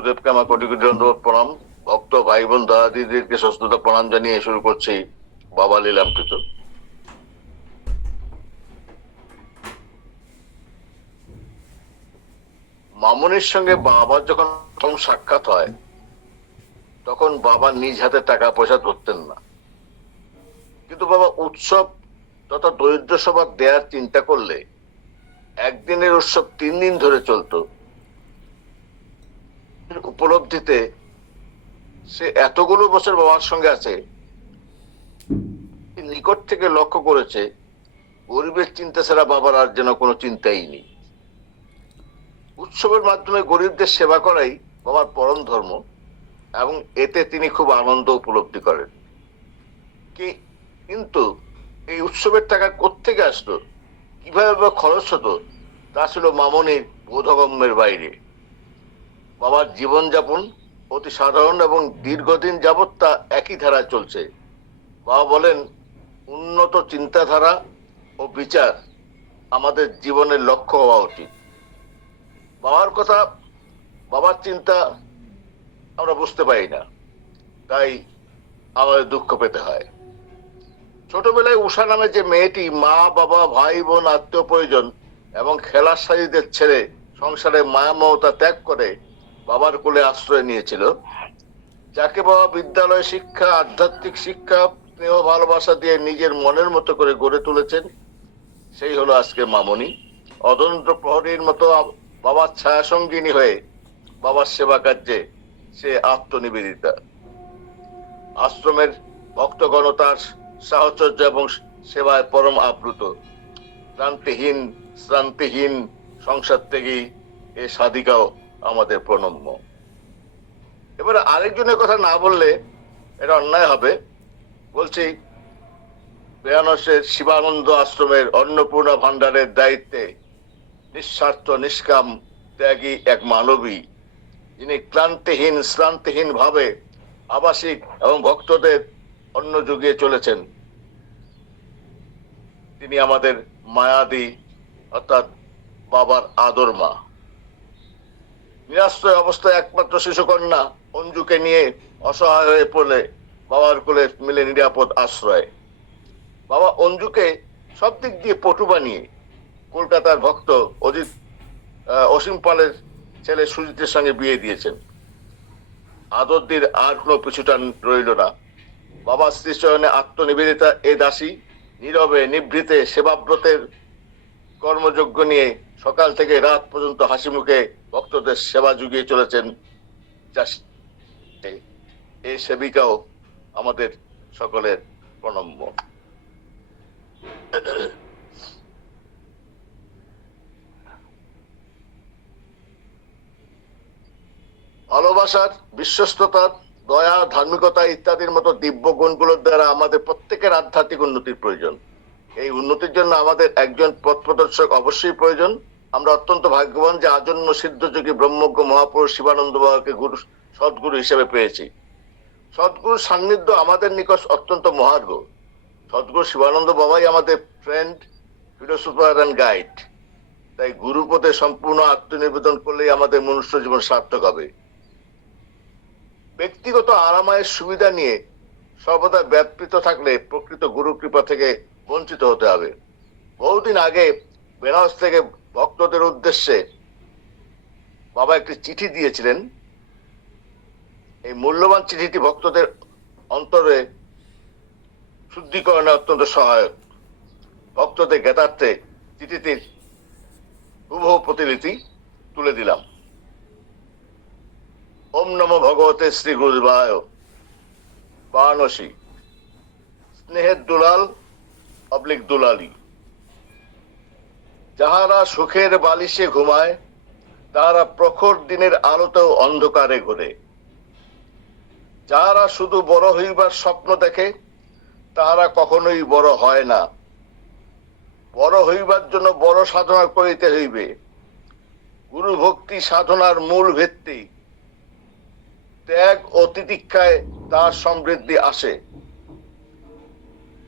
গুরুদেবকে আমার কোটি কোটি দণ্ডবত প্রণাম। ভক্ত ভাই বোন দাদা দিদিদেরকে সশ্রদ্ধ প্রণাম জানিয়ে শুরু করছি বাবা লীলামৃত। মামুনির সঙ্গে বাবার যখন প্রথম সাক্ষাৎ হয় তখন বাবা নিজ হাতে টাকা পয়সা ধরতেন না, কিন্তু বাবা উৎসব তথা দরিদ্র সভা দেয়ার চিন্তা করলে একদিনের উৎসব 3 দিন ধরে চলতো। উপলব্ধিতে সে এতগুলো বছর বাবার সঙ্গে আছে, নিকট থেকে লক্ষ্য করেছে গরিবের চিন্তা ছাড়া বাবার আর যেন কোনো চিন্তাই নেই। উৎসবের মাধ্যমে গরিবদের সেবা করাই বাবার পরম ধর্ম এবং এতে তিনি খুব আনন্দ উপলব্ধি করেন। কিন্তু এই উৎসবের টাকা কোত্থেকে আসতো, কিভাবে বা খরচ হতো, তা ছিল মামনির বোধগম্যের বাইরে। বাবার জীবনযাপন অতি সাধারণ এবং দীর্ঘদিন যাবৎ তা একই ধারায় চলছে। বাবা বলেন, উন্নত চিন্তাধারা ও বিচার আমাদের জীবনের লক্ষ্য হওয়া উচিত। বাবার কথা, বাবার চিন্তা আমরা বুঝতে পারি না, তাই আমাদের দুঃখ পেতে হয়। ছোটবেলায় উষা নামে যে মেয়েটি মা বাবা ভাই বোন আত্মীয় পরিজন এবং খেলার সাথীদের ছেড়ে সংসারে মায়া মমতা ত্যাগ করে বাবার কোলে আশ্রয় নিয়েছিল, যাকে বাবা বিদ্যালয় শিক্ষা, আধ্যাত্মিক শিক্ষা, স্নেহ ভালোবাসা দিয়ে নিজের মনের মতো করে গড়ে তুলেছেন, সেই হলো আজকে মামনি। অতন্ত্র প্রহরীর মতো বাবার ছায়া সঙ্গিনী হয়ে বাবার সেবা কার্যে সে আত্মনিবেদিতা। আশ্রমের ভক্তগণ তার সাহচর্য এবং সেবায় পরম আপ্লুত। ক্লান্তিহীন শ্রান্তিহীন সংসার থেকেই এ সাধিকাও আমাদের প্রণম্য। এবারে আরেকজনের কথা না বললে এটা অন্যায় হবে। বলছি, বেনারসের শিবানন্দ আশ্রমের অন্নপূর্ণা ভান্ডারের দায়িত্বে নিঃস্বার্থ নিষ্কাম ত্যাগী এক মানবী, যিনি ক্লান্তিহীন শ্রান্তিহীন ভাবে আবাসিক এবং ভক্তদের অন্ন জুগিয়ে চলেছেন, তিনি আমাদের মায়াদি অর্থাৎ বাবার আদর মা। নিরাশ্রয় অবস্থায় একমাত্র শিশুকন্যা অঞ্জুকে নিয়ে অসহায় হয়ে পড়লে বাবার কোলে মিলে নিরাপদ আশ্রয়। বাবা অঞ্জুকে সব দিক দিয়ে পটু বানিয়ে কলকাতার ভক্ত অসীম পালের ছেলে সুজিতের সঙ্গে বিয়ে দিয়েছেন। আদরদের আর কোনো পিছুটান রইল না। বাবার শ্রীচরণে আত্মনিবেদিতা এ দাসী নীরবে নিভৃতে সেবাব্রতের কর্মযজ্ঞ নিয়ে সকাল থেকে রাত পর্যন্ত হাসি মুখে ভক্তদের সেবা যুগিয়ে চলেছেন। এই সেবিকাও আমাদের সকলের প্রণম্য। ভালোবাসার, বিশ্বস্ততার, দয়া, ধার্মিকতা ইত্যাদির মতো দিব্য গুণগুলোর দ্বারা আমাদের প্রত্যেকের আধ্যাত্মিক উন্নতির প্রয়োজন। এই উন্নতির জন্য আমাদের একজন পথ প্রদর্শক অবশ্যই প্রয়োজন। আমরা অত্যন্ত ভাগ্যবান যে আজন্ম সিদ্ধযোগী ব্রহ্মজ্ঞ মহাপুরুষ শিবানন্দ বাবাকে সদ্গুরু হিসেবে পেয়েছি। সদ্গুরুর সান্নিধ্য আমাদের নিকট অত্যন্ত মহার্ঘ। সদ্গুরু শিবানন্দ বাবাই আমাদের ফ্রেন্ড, ফিলোসোফার অ্যান্ড গাইড। তাই গুরুপদে সম্পূর্ণ আত্মনিবেদন করলেই আমাদের মনুষ্য জীবন সার্থক হবে। ব্যক্তিগত আরামায়ের সুবিধা নিয়ে সর্বদা ব্যাপৃত থাকলে প্রকৃত গুরু কৃপা থেকে বঞ্চিত হতে হবে। বহুদিন আগে বেনারস থেকে ভক্তদের উদ্দেশ্যে বাবা একটি চিঠি দিয়েছিলেন। এই মূল্যবান চিঠিটি ভক্তদের অন্তরে শুদ্ধিকরণে অত্যন্ত সহায়ক। ভক্তদের জ্ঞাতার্থে চিঠিটির হুবহু প্রতিলিপি তুলে দিলাম। ওম নমো ভগবতে শ্রী গুরুদেবায়। বারাণসী, স্নেহের দুলাল অবলিক দুলালি। যাহারা সুখের বালিশে ঘুমায়, তাহারা প্রখর দিনের আলোতেও অন্ধকারে ঘোরে। যাহারা শুধু বড় হইবার স্বপ্ন দেখে, তাহারা কখনোই বড় হয় না। বড় হইবার জন্য বড় সাধনা করিতে হইবে। গুরু ভক্তি সাধনার মূল ভিত্তি। ত্যাগ ও তিতিক্ষায় তাহার সমৃদ্ধি আসে।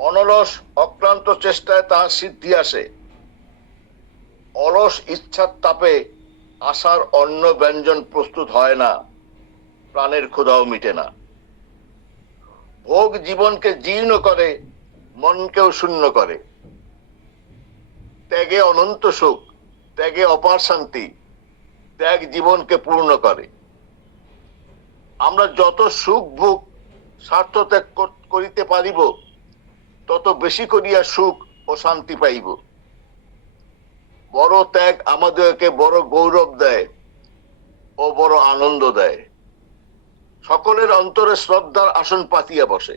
অনলস অক্লান্ত চেষ্টায় তাহার সিদ্ধি আসে। অলস ইচ্ছার তাপে আশার অন্ন ব্যঞ্জন প্রস্তুত হয় না। প্রাণের ক্ষুধাও মিটে না। ভোগ জীবনকে জীর্ণ করে, মনকেও শূন্য করে। ত্যাগে অনন্ত সুখ, ত্যাগে অপার শান্তি, ত্যাগ জীবনকে পূর্ণ করে। আমরা যত সুখ ভোগ স্বার্থ ত্যাগ করিতে পারিব, তত বেশি করিয়া সুখ ও শান্তি পাইব। বড় ত্যাগ আমাদেরকে বড় গৌরব দেয় ও বড় আনন্দ দেয়। সকলের অন্তরে শ্রদ্ধার আসন পাতিয়া বসে।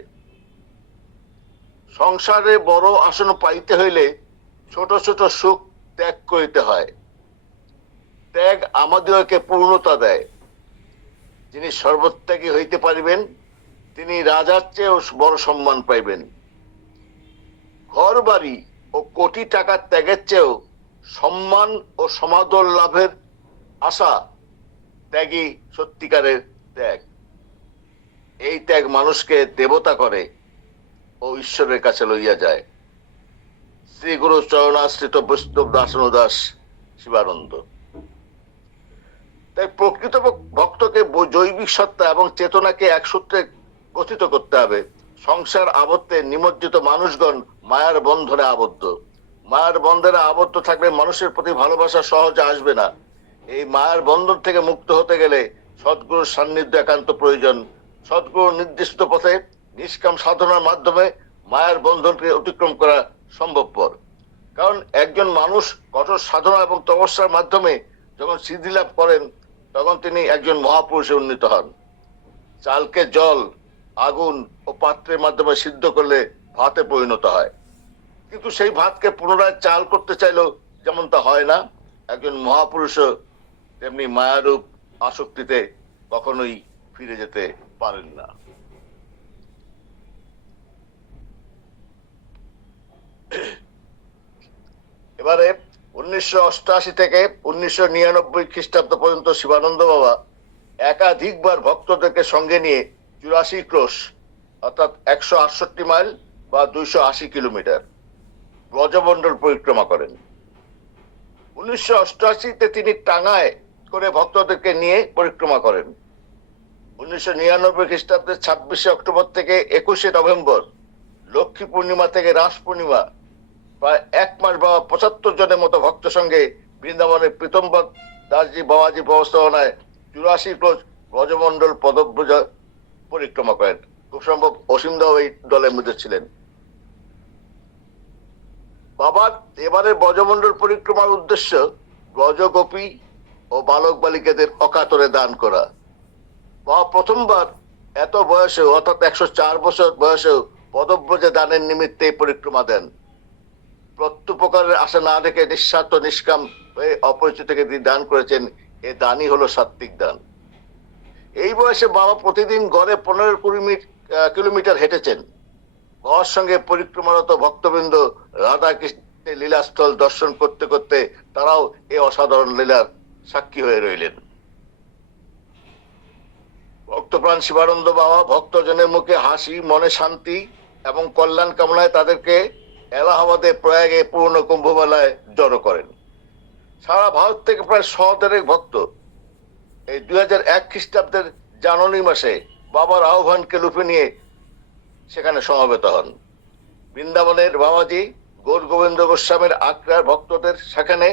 সংসারে বড় আসন পাইতে হইলে ছোট ছোট সুখ ত্যাগ করিতে হয়। ত্যাগ আমাদেরকে পূর্ণতা দেয়। যিনি সর্বত্যাগী হইতে পারিবেন, তিনি রাজার চেয়েও বড় সম্মান পাইবেন। ঘর বাড়ি ও কোটি টাকার ত্যাগের চেয়েও সম্মান ও সমাদর লাভের আশা ত্যাগই সত্যিকারের ত্যাগ। এই ত্যাগ মানুষকে দেবতা করে ও ঈশ্বরের কাছে লইয়া যায়। শ্রী গুরু চরণাশ্রিত বৈষ্ণব দাসানুদাস শিবানন্দ। তাই প্রকৃত ভক্তকে জৈবিক সত্তা এবং চেতনাকে এক সূত্রে গঠিত করতে হবে। সংসার আবদ্ধে নিমজ্জিত মানুষগণ মায়ার বন্ধনে আবদ্ধ। মায়ার বন্ধনে আবদ্ধ থাকলে মানুষের প্রতি ভালোবাসা সহজে আসবে না। এই মায়ার বন্ধন থেকে মুক্ত হতে গেলে সদ্গুরুর সান্নিধ্য একান্ত প্রয়োজন। সদ্গুরুর নির্দিষ্ট পথে নিষ্কাম সাধনার মাধ্যমে মায়ার বন্ধনকে অতিক্রম করা সম্ভবপর। কারণ একজন মানুষ কঠোর সাধনা এবং তপস্যার মাধ্যমে যখন সিদ্ধি লাভ করেন, তখন তিনি একজন মহাপুরুষে উন্নীত হন। চালকে জল, আগুন ও পাত্রের মাধ্যমে সিদ্ধ করলে ভাতে পরিণত হয়, কিন্তু সেই ভাতকে পুনরায় চাল করতে চাইলেও যেমন তা হয় না, একজন মহাপুরুষও তেমনি মায়ারূপ আসক্তিতে কখনোই ফিরে যেতে পারেন না। এবারে 1988 থেকে 1999 খ্রিস্টাব্দ পর্যন্ত শিবানন্দ বাবা একাধিকবার ভক্তদেরকে সঙ্গে নিয়ে 84 ক্রোশ অর্থাৎ 168 মাইল বা 280 কিলোমিটার ব্রজমণ্ডল পরিক্রমা করেন। 1988-তে তিনি টাঙ্গায় করে ভক্তদেরকে নিয়ে পরিক্রমা করেন। 1999 খ্রিস্টাব্দের 26 অক্টোবর থেকে 21 নভেম্বর, লক্ষ্মী পূর্ণিমা থেকে রাস পূর্ণিমা, প্রায় 1 মাস বাবা 75 জনের মতো ভক্ত সঙ্গে বৃন্দাবনের প্রীতম্বর দাসজি বাবাজি ব্যবস্থাপনায় 84 ক্রোশ ব্রজমণ্ডল পদব্রজ পরিক্রমা করেন। খুব সম্ভব অসীমদাও এই দলের মধ্যে ছিলেন। বাবার এবারে ব্রজমণ্ডল পরিক্রমার উদ্দেশ্য ব্রজগোপী ও বালক বালিকাদের অকাতরে দান করা। বাবা প্রথমবার এত বয়সেও অর্থাৎ 104 বছর বয়সেও পদব্রজে দানের নিমিত্তে পরিক্রমা দেন। প্রত্যুপকারের আশা না রেখে নিঃস্বার্থ নিষ্কাম হয়ে অপরিচিতকে দান করেছেন। এ দানই হলো সাত্বিক দান। এই বয়সে বাবা প্রতিদিন গড়ে 15-20 কিলোমিটার হেঁটেছেন। বাবার সঙ্গে পরিক্রমারত ভক্তবৃন্দ রাধা কৃষ্ণের লীলাস্থল দর্শন করতে করতে তারাও এই অসাধারণ লীলার সাক্ষী হয়ে রইলেন। ভক্তপ্রাণ শিবানন্দ বাবা ভক্তজনের মুখে হাসি, মনে শান্তি এবং কল্যাণ কামনায় তাদেরকে এলাহাবাদে প্রয়াগে পূর্ণ কুম্ভ মেলায় জড়ো করেন। সারা ভারত থেকে প্রায় 100 ভক্ত এই 2001 খ্রিস্টাব্দের জানুয়ারি মাসে বাবার আহ্বানকে লুফে নিয়ে সেখানে সমবেত হন। বৃন্দাবনের বাবাজি গৌর গোবিন্দ গোস্বামীর আগ্রার ভক্তদের সেখানে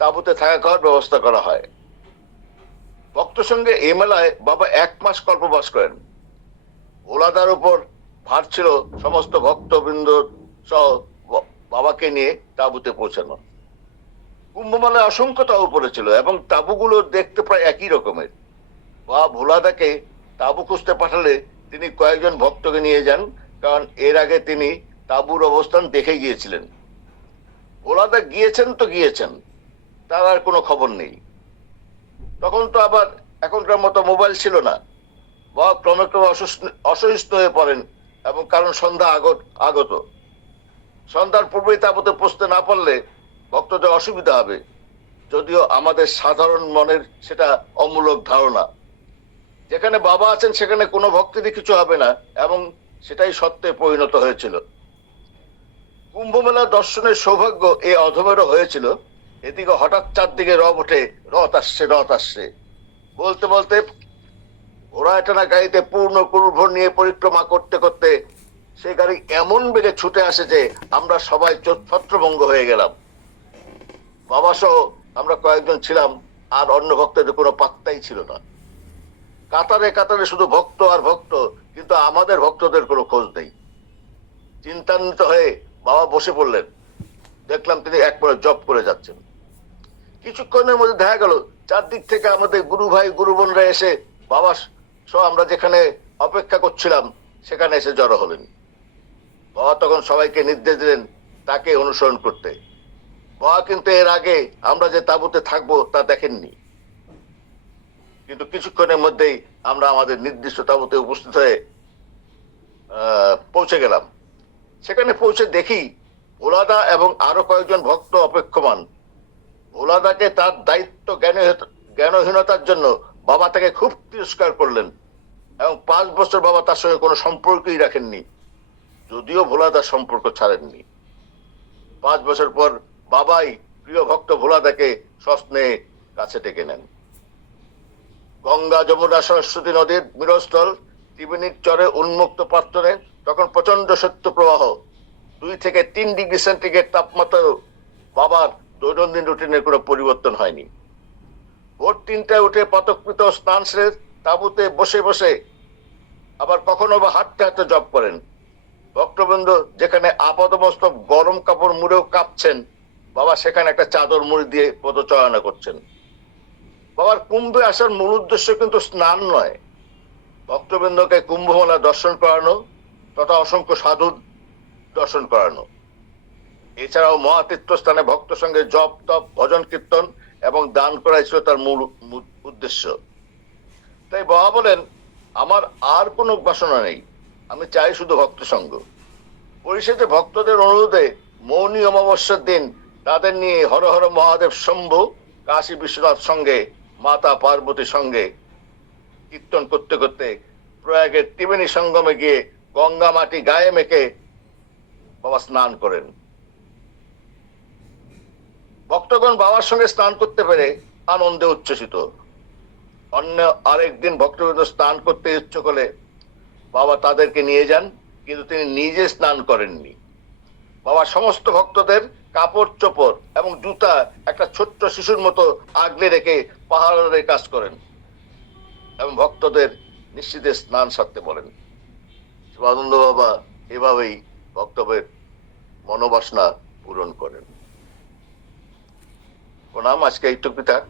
তাঁবুতে থাকা খাওয়ার ব্যবস্থা করা হয়। ভক্ত সঙ্গে এই মেলায় বাবা 1 মাস কল্পবাস করেন। ওলাদার উপর ভার ছিল সমস্ত ভক্তবৃন্দ সহ বাবাকে নিয়ে তাঁবুতে পৌঁছানো। কুম্ভ মেলায় অসংখ্য তাঁবু পড়েছিল এবং তাঁবুগুলো দেখতে প্রায় একই রকমের। বাবা ভোলাদাকে তাঁবু খুঁজতে পাঠালে তিনি কয়েকজন ভক্তকে নিয়ে যান, কারণ এর আগে তিনি তাঁবুর অবস্থান দেখে গিয়েছিলেন। ভোলাদা গিয়েছেন তো গিয়েছেন, তার আর কোনো খবর নেই। তখন তো আবার এখনকার মতো মোবাইল ছিল না। বাবা ক্রমে ক্রমে অসুস্থ হয়ে পড়েন এবং কারণ সন্ধ্যা আগত। সন্ধ্যার পূর্বেই তাঁবুতে পৌঁছতে না পারলে ভক্তদের অসুবিধা হবে, যদিও আমাদের সাধারণ মনের সেটা অমূলক ধারণা। যেখানে বাবা আছেন সেখানে কোনো ভক্তেরই কিছু হবে না এবং সেটাই সত্যে পরিণত হয়েছিল। কুম্ভ মেলা দর্শনের সৌভাগ্য এই অধমেরও হয়েছিল। এদিকে হঠাৎ চারদিকে রব ওঠে, রথ আসছে রথ আসছে বলতে বলতে ঘোড়া ঘোড়ায় টানা গাড়িতে পূর্ণ কুরুভর নিয়ে পরিক্রমা করতে করতে সেই গাড়ি এমন বেগে ছুটে আসে যে আমরা সবাই ছত্রভঙ্গ হয়ে গেলাম। বাবা সহ আমরা কয়েকজন ছিলাম, আর অন্য ভক্তদের কোনো পাত্তাই ছিল না। কাতারে কাতারে শুধু ভক্ত আর ভক্ত, কিন্তু আমাদের ভক্তদের কোনো খোঁজ নেই। চিন্তান্বিত হয়ে বাবা বসে পড়লেন। দেখলাম তিনি একবারে জব করে যাচ্ছেন। কিছুক্ষণের মধ্যে দেখা গেল চারদিক থেকে আমাদের গুরু ভাই গুরু বোনরা এসে বাবা সহ আমরা যেখানে অপেক্ষা করছিলাম সেখানে এসে জড়ো হলেন। বাবা তখন সবাইকে নির্দেশ দিলেন তাকে অনুসরণ করতে। বাবা কিন্তু এর আগে আমরা যে তাঁবুতে থাকবো তা দেখেননি, কিন্তু কিছুক্ষণের মধ্যেই আমরা আমাদের নির্দিষ্ট তাঁবুতে উপস্থিত হয়ে পৌঁছে গেলাম। সেখানে পৌঁছে দেখি ভোলাদা এবং আরো কয়েকজন ভক্ত অপেক্ষমান। ভোলাদাকে তার দায়িত্ব জ্ঞানহীনতার জন্য বাবা তাকে খুব তিরস্কার করলেন এবং 5 বছর বাবা তার সঙ্গে কোনো সম্পর্কই রাখেননি, যদিও ভোলাদার সম্পর্ক ছাড়েননি। 5 বছর পর বাবাই প্রিয় ভক্ত ভোলাদাকে সস্নেহে কাছে ডেকে নেন। গঙ্গা যমুনা সরস্বতী নদীর মিলনস্থল ত্রিবেণীর চরে উন্মুক্ত প্রান্তরে তখন প্রচন্ড শৈত্য প্রবাহ। 2 থেকে 3 ডিগ্রি সেন্টিগ্রেড তাপমাত্রা। বাবার দৈনন্দিন রুটিনের কোনো পরিবর্তন হয়নি। ভোর 3টায় উঠে প্রাতঃকৃত স্নান সেরে তাঁবুতে বসে বসে আবার কখনো বা হাঁটতে হাঁটতে জপ করেন। ভক্তবৃন্দ যেখানে আপাদমস্তক গরম কাপড় মুড়েও কাঁপছেন, বাবা সেখানে একটা চাদর মুড়ি দিয়ে পদচারণা করছেন। বাবার কুম্ভে আসার মূল উদ্দেশ্য কিন্তু স্নান নয়, ভক্তবৃন্দকে কুম্ভমেলা দর্শন করানো তথা অসংখ্য সাধু দর্শন করানো। এছাড়াও মহাতীর্থস্থানে ভক্ত সঙ্গে জপ তপ ভজন কীর্তন এবং দান করাই ছিল তার মূল উদ্দেশ্য। তাই বাবা বলেন, আমার আর কোনো বাসনা নেই, আমি চাই শুধু ভক্ত সঙ্গ। পরিশেষে ভক্তদের অনুরোধে মৌনী অমাবস্যার দিন তাদের নিয়ে হর হর মহাদেব শম্ভু, কাশী বিশ্বনাথ সঙ্গে মাতা পার্বতীর সঙ্গে কীর্তন করতে করতে প্রয়াগের ত্রিবেণী সঙ্গমে গিয়ে গঙ্গা মাটি গায়ে মেখে বাবা স্নান করেন। ভক্তগণ বাবার সঙ্গে স্নান করতে পেরে আনন্দে উচ্ছ্বসিত। অন্য আরেকদিন ভক্তবৃন্দ স্নান করতে ইচ্ছুক হলে বাবা তাদেরকে নিয়ে যান, কিন্তু তিনি নিজে স্নান করেননি। বাবা সমস্ত ভক্তদের কাপড় চোপড় এবং জুতা একটা ছোট্ট শিশুর মতো আগলে রেখে পাহাড়ের কাজ করেন এবং ভক্তদের নিশ্চিতে স্নান সারতে বলেন। শিবানন্দ বাবা এভাবেই ভক্তদের মনোবাসনা পূরণ করেন। প্রণাম। আজকে এইটুকু থাক।